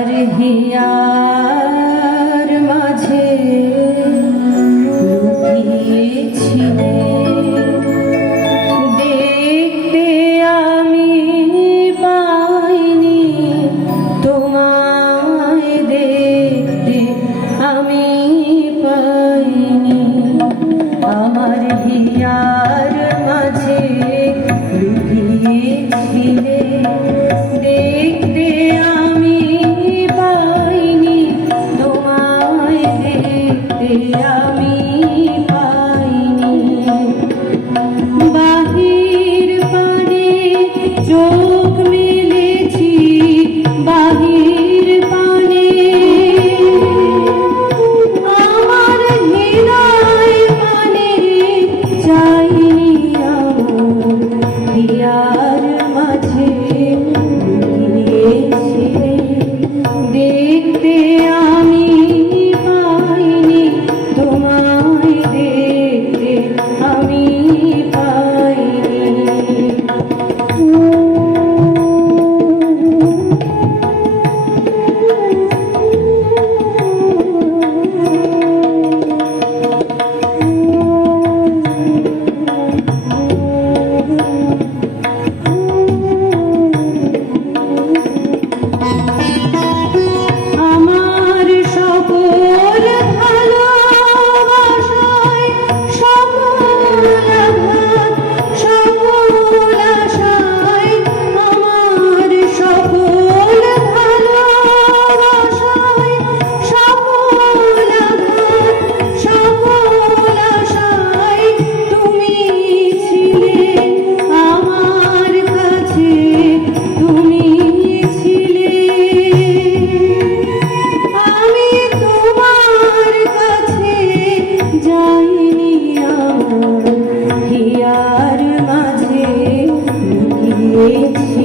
আর here মাঝে লুকিয়েছিলে। আমি। লুকিয়েছিলে দেখতে